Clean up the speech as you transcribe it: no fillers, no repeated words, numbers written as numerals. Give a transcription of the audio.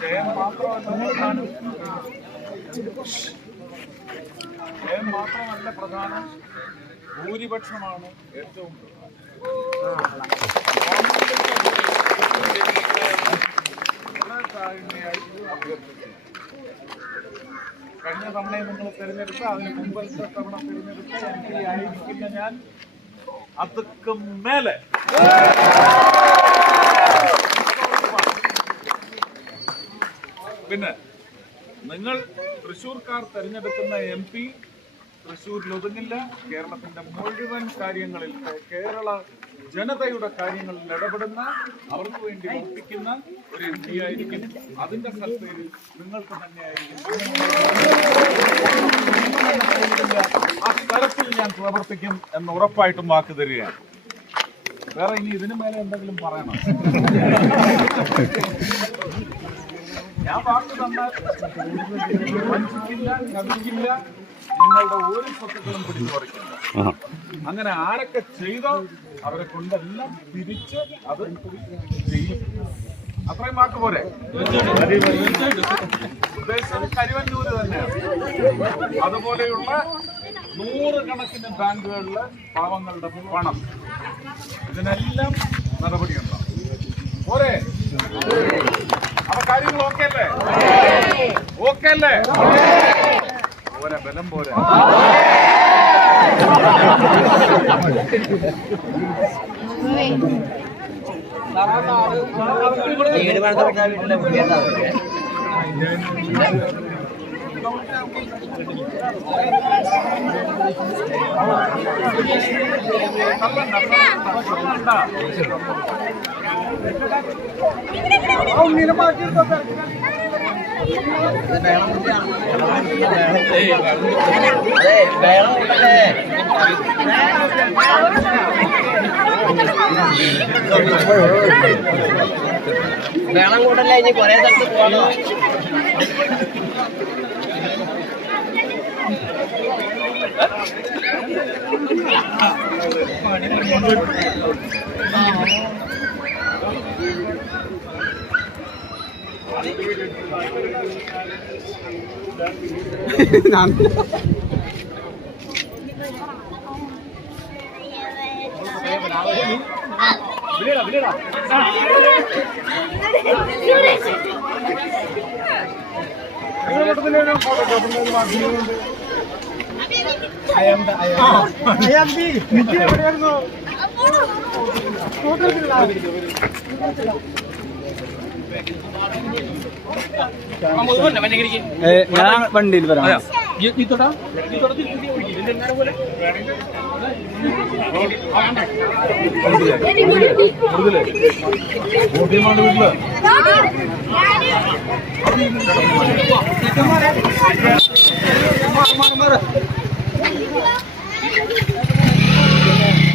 ജയം മാത്രമല്ല പ്രധാനം, ഭൂരിപക്ഷമാണ് ഏറ്റവും അഭ്യർത്ഥിക്കുന്നത്. കഴിഞ്ഞ തവണയും നിങ്ങൾ തിരഞ്ഞെടുത്ത, അതിന് മുമ്പത്തെ തവണ തിരഞ്ഞെടുത്ത MP ആയിരിക്കുന്ന ഞാൻ അതുക്കും മേലെ പിന്നെ നിങ്ങൾ തൃശ്ശൂർക്കാർ തെരഞ്ഞെടുക്കുന്ന MP തൃശ്ശൂരിൽ ഒതുങ്ങില്ല. കേരളത്തിന്റെ മുഴുവൻ കാര്യങ്ങളിൽ, കേരള ജനതയുടെ കാര്യങ്ങളിൽ ഇടപെടുന്ന, അവർക്ക് വേണ്ടി ഒപ്പിക്കുന്ന ഒരു MP ആയിരിക്കും. അതിന്റെ സൽപ്പേരിൽ നിങ്ങൾക്ക് തന്നെയായിരിക്കും. ആ തരത്തിൽ ഞാൻ പ്രവർത്തിക്കും എന്ന് ഉറപ്പായിട്ടും വാക്ക് തരികയാണ്. വേറെ ഇനി ഇതിനു മേലെ എന്തെങ്കിലും പറയണം? ഞാൻ വാക്ക് തന്നാൽ വഞ്ചിക്കില്ല, കവിക്കില്ല, നിങ്ങളുടെ ഒരു സ്വത്തുക്കളും പിടിച്ചു പറിക്കില്ല. അങ്ങനെ ആരൊക്കെ ചെയ്തോ അവരെ കൊണ്ടെല്ലാം തിരിച്ച് അത് ചെയ്യും. അത്രയും വാക്ക് പോരെ? ഉദ്ദേശം കരുവന്നൂര് തന്നെയാണ്. അതുപോലെയുള്ള 100 കണക്കിന് ബാങ്കുകളിലെ പാവങ്ങളുടെ പണം, ഇതിനെല്ലാം നടപടിയുണ്ടാവും. പോരെ? അപ്പൊ കാര്യങ്ങൾ ഓക്കെ അല്ലേ? ഓക്കെ അല്ലേ? പോരാ, ബലം പോരാ. വേണം കൂട്ടല്ലേ ഇനി കൊറേ സ്ഥലത്ത് പോകണോ? ഞാൻ വണ്ടിയിൽ വരാം. വീട്ടില്